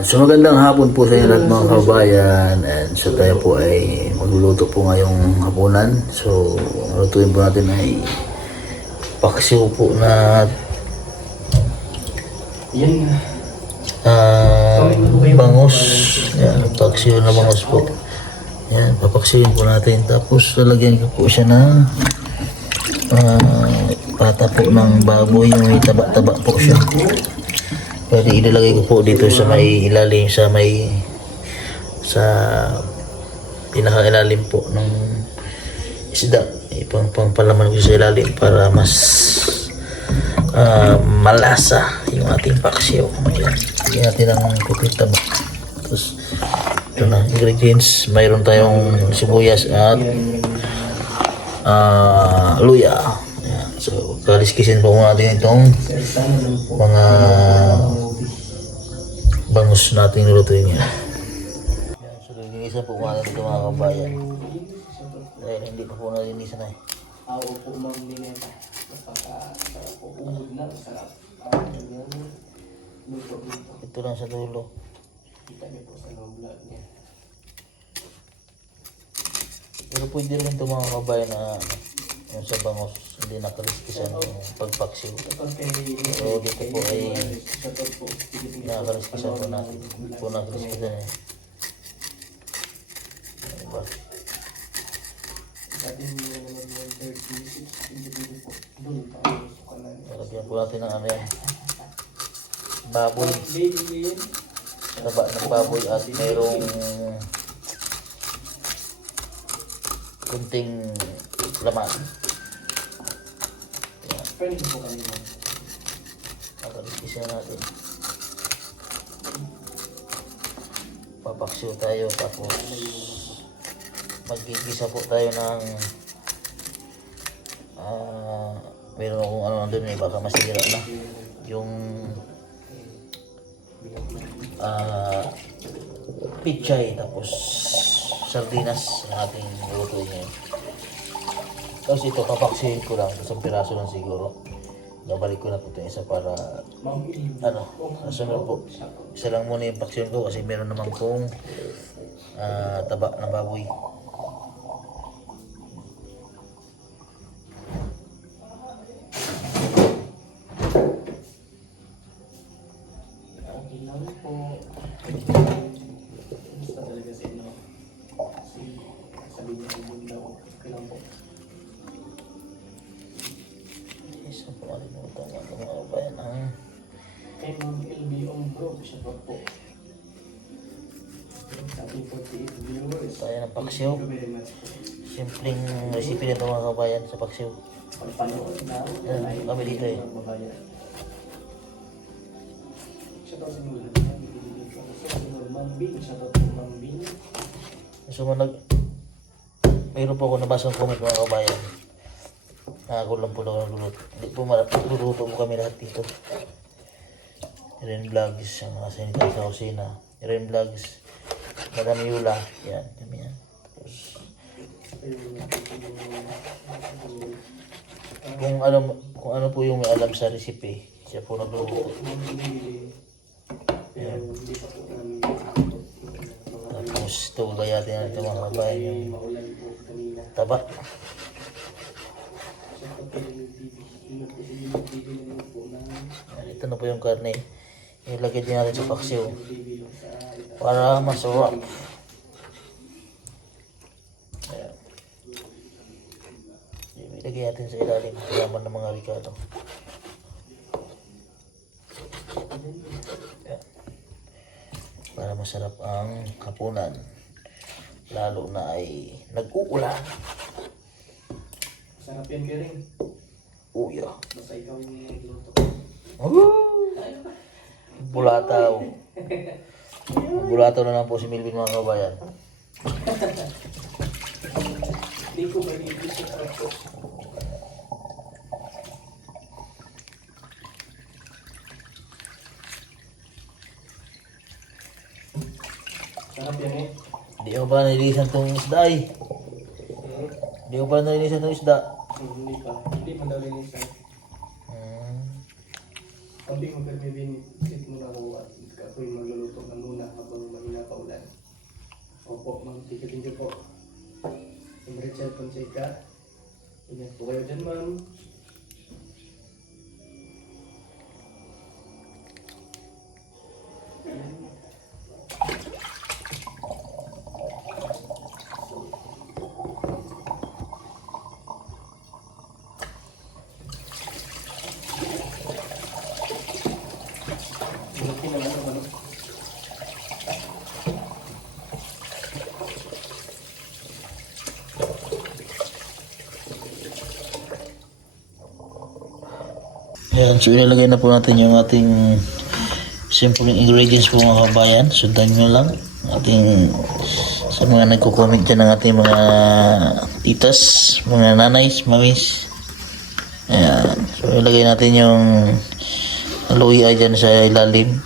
So magandang hapon po sa inyo lahat mga kabayan. And so tayo po ay magluluto po ngayong hapunan. So lutuin po natin ay paksiw po na bangus. Yan, paksiw na bangus po. Yan, papaksiwin po natin. Tapos lalagyan ko po siya ng pata po ng baboy. Yung may taba-taba po siya. Pwede ilalagay ko po dito sa may ilalim, sa pinaka-ilalim po ng isda. Pangpalaman ko sa ilalim para mas malasa yung ating paksiw. Ayan. Lagyan natin ang kupita mo. Tapos ito na, ingredients. Mayroon tayong sibuyas at luya. Ayan. So, kaliskisin po natin itong mga bangus natin nilutuin niya. Yan, so linisan po natin ito mga kabayan. Dahil hindi pa po nalinisan na eh. Opo, ma'am, Nineta. Masarap po. Umod na, masarap. Ito lang sa dulo. Kita niyo po sa long vlog niya. Pero pwede rin ito mga kabayan na yung sa bangus, hindi nakaliskisan yung pagpaksiw. So dito po ay nakaliskisan po natin. Hindi po nakaliskisan eh. Diba? Lagyan po natin ng ano yan. Baboy. Taba ng baboy at mayroong kunting laman. Pwede po kami mo. Nakaliskisan natin. Papaksiw tayo tapos magigisa po tayo ng meron akong ano nandun eh, baka masira na yung pichay tapos sardinas na ating luto niya. Tapos ito papaksihin ko lang, isang piraso lang siguro. Nabalik ko na po ito isa para nasunod po. Isa lang muna yung paksihin ko kasi meron naman pong taba ng baboy. Gusto talaga sa inyo. Sabi niya yung bunda ko. Kailan po. Isa po kalimutan mga kabayan ang Kay Ma'am LB Ombro, siya pa po. Sabi 48 viewers. tayo ng paksiw. Thank you very much po. Simpleng recipe nito mga kabayan sa paksiw. Pagpanood na. Yan, kami dito eh. Siya daw si Mula. Mambing, siya daw si Mambing. So mayroon po ako nabasang comment mga kabayan. Ako lang po lang nagluluto. Hindi po magluluto po kami lahat dito. Ren Vlogs, ang nasa inyo sa kusina. Ren Vlogs, Madam Yula. Yan, kami yan. Tapos, kung ano po yung may alam sa recipe, siya po nagluluto. Yan. Tapos ito, gayatin natin mga kabayan yung taba. Yan, ito na po yung karne. Ilagay din natin sa paksiw para masarap. Ayan. Ilagay natin sa ilalim kasama ng mga ricado. Ayan. Para masarap ang hapunan, lalo na ay nag-uulan. Sarap yan, Kering. Uya. Basta ikaw yung nagluto. Bulataw. Bulataw na lang po si Milvin mga kabayan. Hindi ko ba i-isip ako? Sarap yan eh. Di ko ba nililisan tong isda eh? Di ko ba nililisan tong isda? Hindi pa. Hindi pa daw linisan. Sabi mo, pero may binisit mo na ako at ako'y magluluto na muna habang mahina pa ulan. Opo, ma'am. Thank you po. Ma'am Richard Fonseca. Ingat po kayo dyan, ma'am. Okay naman ang ano. Ayan, so ilalagay na po natin yung ating simple ingredients po mga kabayan. Sundan nyo lang ating sa mga nagko-comment dyan ng ating mga titas, mga nanays, mamis. Ayan, so ilagay natin yung luya dyan sa ilalim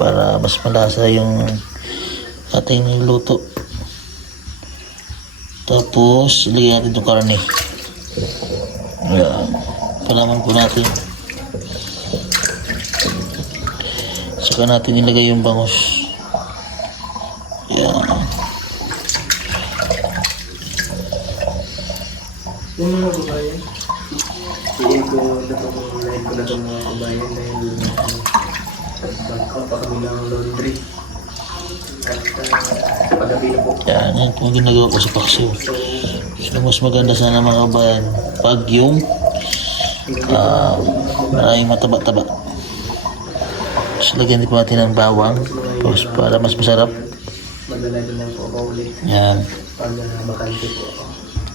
para mas malasa yung ating luto. Tapos ilagay natin itong karne. Ayan, palaman po natin. Saka natin ilagay yung bangus. Yan. Yung mga kabayan, hindi ko na itong live ko na itong mga kabayan dahil nag-out pa kami ng laundry. At pagabi na po. Yan, yan po ang ginagawa ko sa paksiw. So mas maganda sana mga kabayan pag yung maraming mataba-taba. So lagyan din po natin ng bawang para mas masarap. Maglalagyan lang po ako ulit Yan. pag bakante po ako.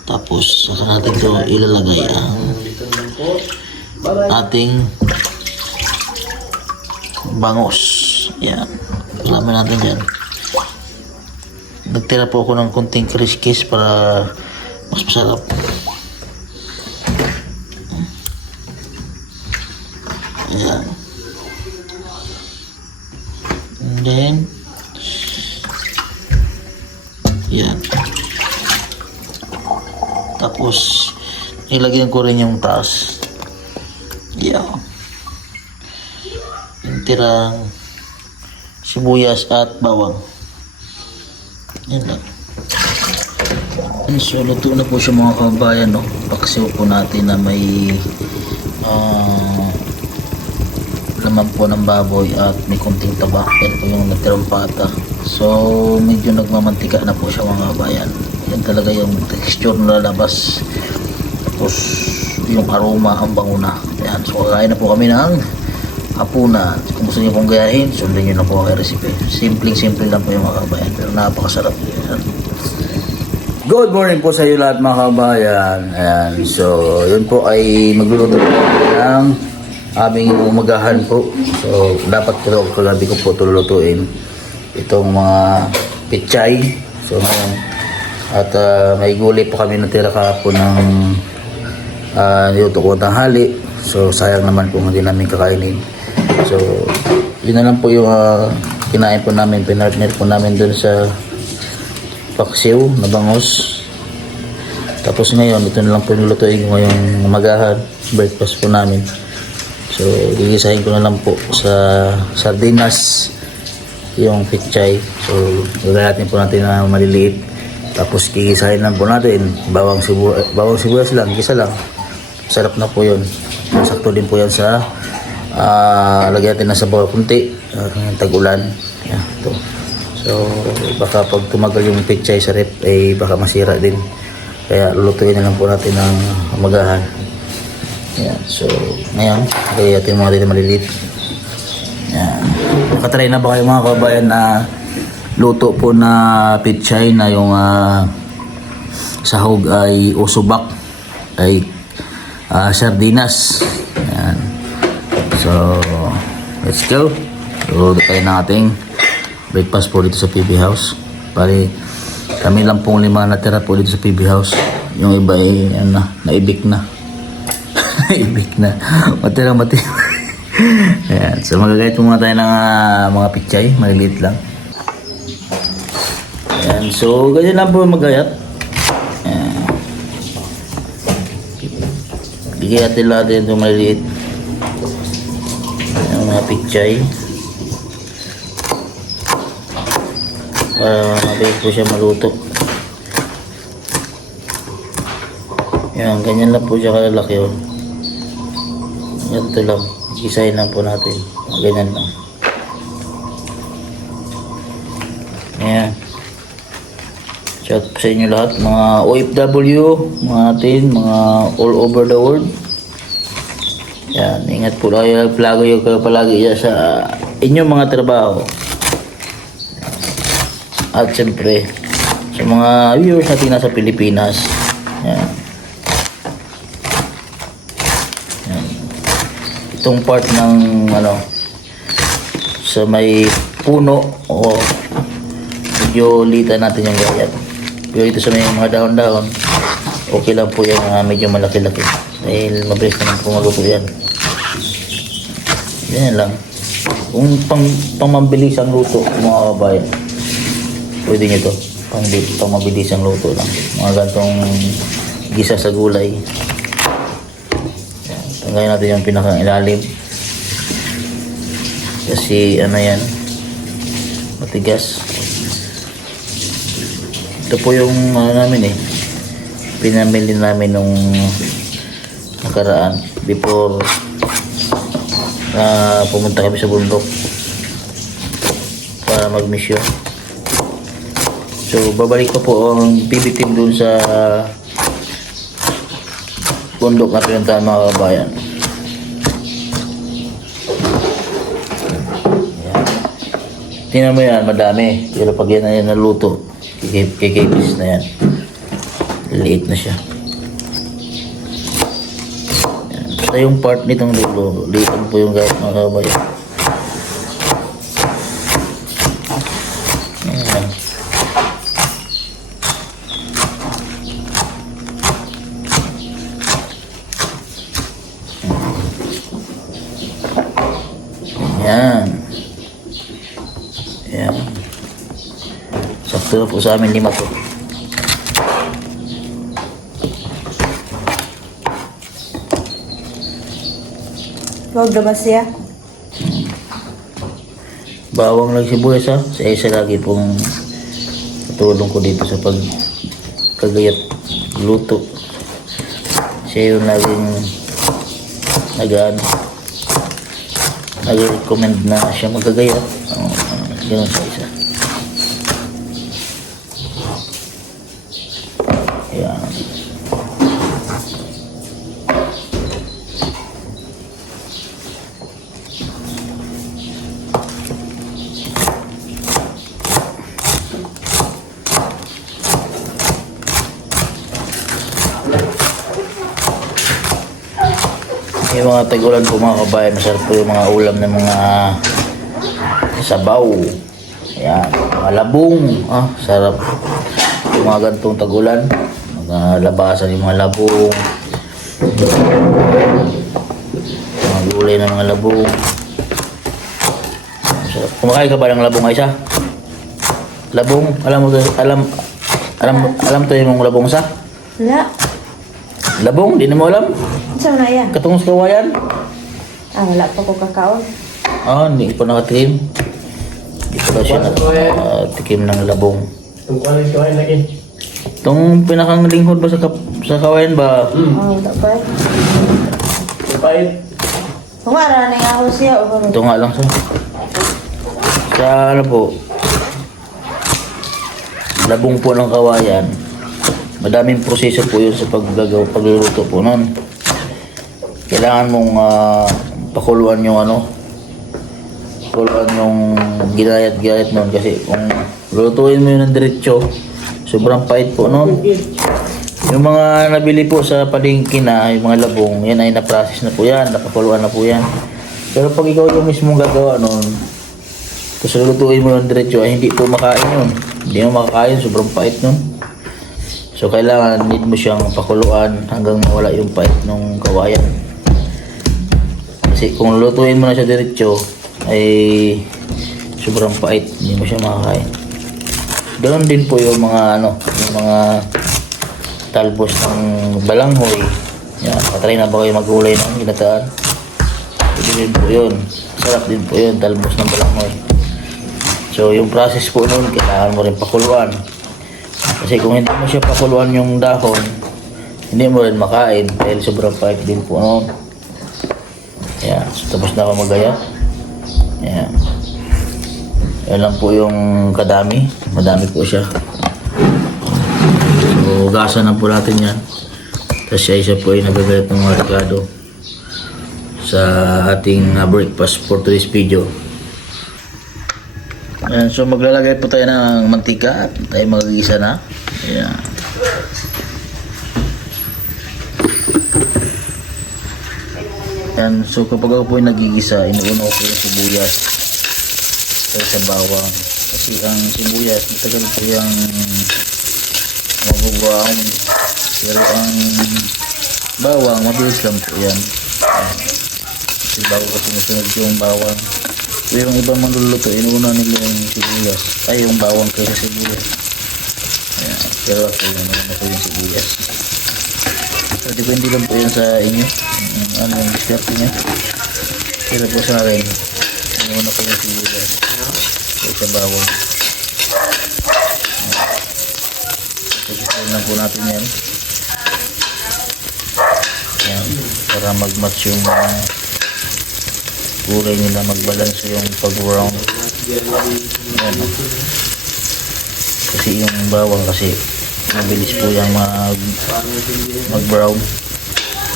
Tapos saka natin ito ilalagay ang Dito lang po. Bye-bye! ating bangus. Yan. Alamin natin dyan. Nagtira po ako ng konting kriskis para mas masarap. Ayan. And then yan. Tapos ilagyan ko rin yung taas. Yan. Yung tirang sibuyas at bawang. Yan lang. And so luto na po siya mga kabayan, no? Paksiw po natin na may laman po ng baboy at may konting taba. Yan po yung natirang pata. So medyo nagmamantika na po siya mga kabayan. Yan talaga yung texture na lalabas. Tapos yung aroma, ang bango na. Yan. So kakain na po kami ng hapunan. Kung gusto niyo pong gayahin, sundin niyo na po ang recipe. Simple lang po yung mga kabayan. Pero napakasarap. Yan. Good morning po sa iyo lahat mga kabayan. Ayan. So, yun po ay magluluto po ng aming umagahan po. So, dapat po kagabi ko po tululutuin itong mga pichay. So, ngayon, at may gulay po kami natira kahapon ng niluto ko tanghali. So, sayang naman kung hindi namin kakainin. So, yun na lang po yung kinain po namin, pinartner po namin dun sa paksiw na bangus. Tapos ngayon, ito na lang po nilulutuin ko ngayong umagahan, breakfast po namin. So, gigisahin ko na lang po sa sardinas yung pichay. So, gagalatin po natin na maliliit. Tapos gigisahin lang po natin bawang sibuyas lang, gisa lang. Sarap na po yun. Sakto din po yan sa lagyan natin na sabaw kunti, tag-ulan. Yan, ito. So, baka pag tumagal yung pichay sa rep, eh baka masira din. Kaya lulutuin na lang po natin ng umagahan. Yan. So, ngayon, kaya natin mga dito maliliit. Yan. Nakatry na ba kayo mga kabayan na luto po na pichay na yung sahog ay usubak ay sardinas. Yan. So, let's go. Luto tayo ng ating breakfast po dito sa PB House. Bali, kami lang pong 5 natira po dito sa PB House. Yung iba ay naibik na. Naibik na. Matira. Ayan. So magagayat po muna tayo ng mga pichay. Maliliit lang. Ayan. So ganyan lang po magayat. Ayan. Bigayatin natin itong maliliit. Ayan, mga pichay. para mabilis po siya maluto. Yan, ganyan lang po siya kalalaki oh. Ganito lang, gisahin lang po natin. Ganyan lang. Ayan. Shout po sa inyo lahat, mga OFW, mga atin, mga all over the world. Yan, ingat po kayo, palagi dyan sa inyong mga trabaho. At siyempre, sa mga viewers natin nasa Pilipinas. Yan. Yan. Itong part ng ano, sa may puno o medyo lita natin yung gayat. Pero ito sa may mga dahon-dahon, okay lang po yan, medyo malaki-laki. Dahil mabilis naman pumaluto yan. Yan lang. Kung pang mabilis ang luto, mga kabayan, pwede nyo ito. Pang mabilis ang luto lang. Mga gantong gisa sa gulay. Yan. Tanggayin natin yung pinakang ilalim. Kasi ano yan, matigas. Ito po yung namin pinamili namin nung nakaraan before pumunta kami sa bundok para mag-mission. So babalik pa po ang PB team dun sa bundok na pinuntahan, mga kabayan. Yan. Tingnan mo yan, madami. Pero pag yan na yan naluto, kikipis na yan. Liit na siya. Yan. Basta yung part nitong lulo, liitan po yung gayat, mga kabayan. Yan. Yan. Yan. Sakto na po sa amin 5 to. Huwag na ba siya? Bawang lang sibuyas ha. Sa isa lagi pong tulong ko dito sa pagkagayat luto. Siya yung laging nag-recommend na siya magkagayat. Ganun sa isa. Ayan. Yung mga tag-ulan po, mga kabayan, masarap po yung mga ulam ng mga sabaw. Ayan, mga labong. Sarap. Yung mga gantong tag-ulan, mga labasan yung mga labong, mga gulay ng mga labong. Masarap. Kumakain ka ba ng labong, Aisha? Labong? Alam to yung labong sa? Wala. Labong? Di na mo alam? Saan na yan? Katungos kawayan? Wala pa ko kakaon. Hindi pa nakatikim. Hindi pa daw siya nakatikim ng labong. Itong kuha ng kawain lagi. Itong pinakang linghod ba sa kawayan ba? Wala pa. Kapait. Kumara na nga ako siya. Ito nga lang sa ano po, labong po ng kawayan. Madaming proseso po yun sa pagluluto po nun. Kailangan mong pakuluan yung pakuluan yung ginayat-gayat nun, kasi kung lulutuin mo yun ng diretso, sobrang pait po nun. Yung mga nabili po sa palengke na, yung mga labong, yan ay na-process na po yan, napakuluan na po yan. Pero pag ikaw yung mismong gagawa nun, tapos lulutuin mo yung diretso, ay hindi po makain yun. Hindi mo makakain, sobrang pait nun. So kailangan need mo siyang pakuluan hanggang mawala yung pait ng kawayan. Kasi kung lulutuin mo na siya diretso, ay sobrang pait, hindi mo siya makakain. Ganoon din po yung mga yung mga talbos ng balanghoy. Yan, patry na ba kayo magulay ng ginataan? Pwede din po yun. Sarap din po yun, talbos ng balanghoy. So yung process po nun, kailangan mo rin pakuluan. Kasi kung hindi mo siya pakuluan yung dahon, hindi mo rin makain dahil sobrang pait din po noon. Ayan, so tapos na ako magaya. Ayan. Yan lang po yung kadami. Madami po siya. So, hugasan na po natin yan. Tapos siya po ay nagagalit ng mga regado sa ating breakfast for today's video. Ayan, so maglalagay po tayo ng mantika at tayo magigisa na. Ayan. Ayan, so kapag ako po ay nagigisa, inuuna ko po yung sibuyas sa bawang. Kasi ang sibuyas, matagal po yung mabubuang. Pero ang bawang, mabilis lang po yan. Kasi bago ko sinusunod yung bawang. So yung ibang manluluto, inuuna nila yung sibuyas. Ay, yung bawang kaysa sibuyas. Ayan. Pero ako yung sibuyas. So depende lang po yan sa inyo. Ano yung diskarte nyo. Pero po sa akin, inuuna ko yung sibuyas. Kaysa bawang. Pagkakaroon lang po natin yan. Ayan. Para mag-match yung kulay nila, mag-balance yung pag-brown. Ayan. Kasi yung bawang kasi mabilis po yung mag-brown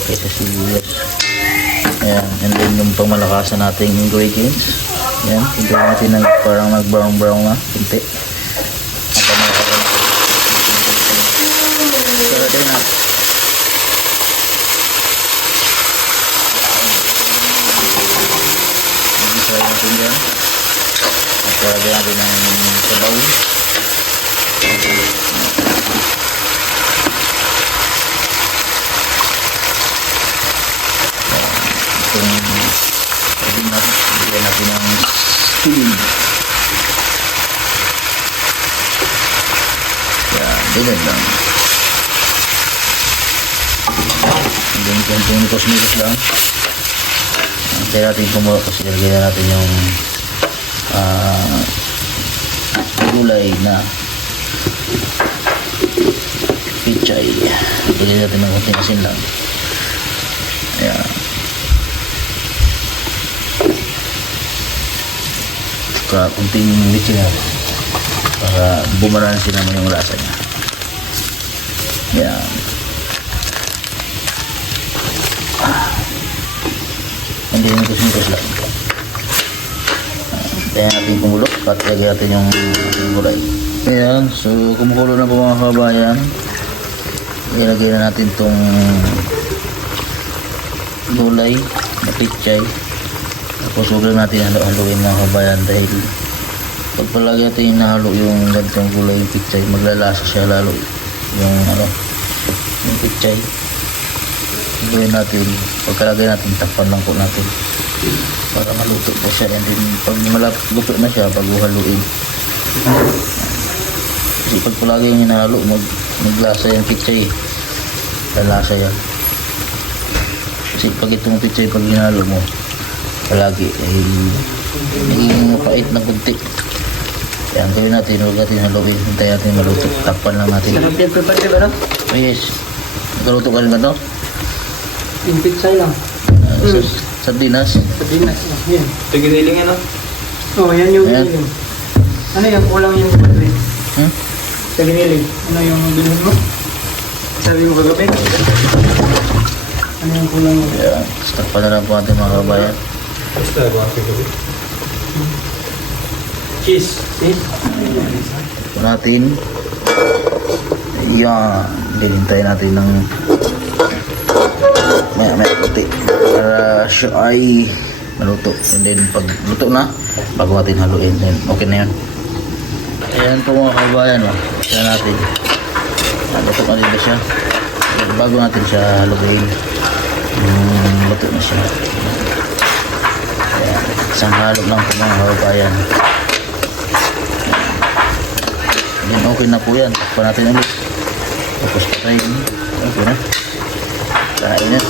kaysa sibuyas. Ayan. And then yung pangmalakasan nating ingredients. Ayan. Ito natin parang nag-brown na kunti. Ang pangmalakasan natin. Pero din na. Try natin dyan. At talagyan natin ng sabaw. Itong pwede natin, bigyan natin ng siling. Yan, ganyan lang. Hanggang konting kosmetos lang. Kaya natin kumuha kasi lagyan natin yung gulay na pichay. Lagyan natin ng konting asin lang. Ayan. Saka konting litsi natin para bumalansin naman yung lasa niya. Ayan. Hindi nyo kusing-kus lang. Kaya natin kumulok at lagyan natin yung gulay. Ayan, so kumukulo na po mga kabayan. Ilagay na natin itong gulay na pichay. Tapos huwag lang natin halo-haloin mga kabayan dahil pag palagi natin nahalo yung ganitong gulay yung pichay, maglalasa siya lalo yung pichay. Gawin natin, pagkalagay natin, takpan lang po natin para maluto po siya. And then pag luto na siya, bago haluin, kasi pag palagi yung hinahalo, maglasa yung pichay, lalasa yan. Kasi pag itong pichay, pag hinahalo mo palagi, naging mapait na kunti. Kaya ang gawin natin, huwag natin haluin, hintayin natin maluto, takpan lang natin. Sarap yan, prepare ba no? Oh yes, nagaluto ka rin ba ito? Yung pizza lang. Sardinas. Sardinas. Yan. Ito giniling ano? Oo, yan yung Ayan. giniling. Ano yung kulang yung giniling? Sa giniling. Ano yung bilhin mo? Sabi mo kagabi? Ano yung kulang mo? Ayan, start pa na lang po natin mga kabayan. Basta, buwan kagabi. Cheese. Cheese? Ito natin. Ayan, hintayin natin ng maya puti para siya ay maluto. And then pag luto na, bago natin haluin, then okay na yun. Ayan po mga kabayan, kaya natin luto na din siya. Then, bago natin siya haluin, luto na siya. Ayan, isang halo lang po mga kabayan. Ayan, okay na po yan. Takpan natin ulit, tapos patayin. Okay na, kain na.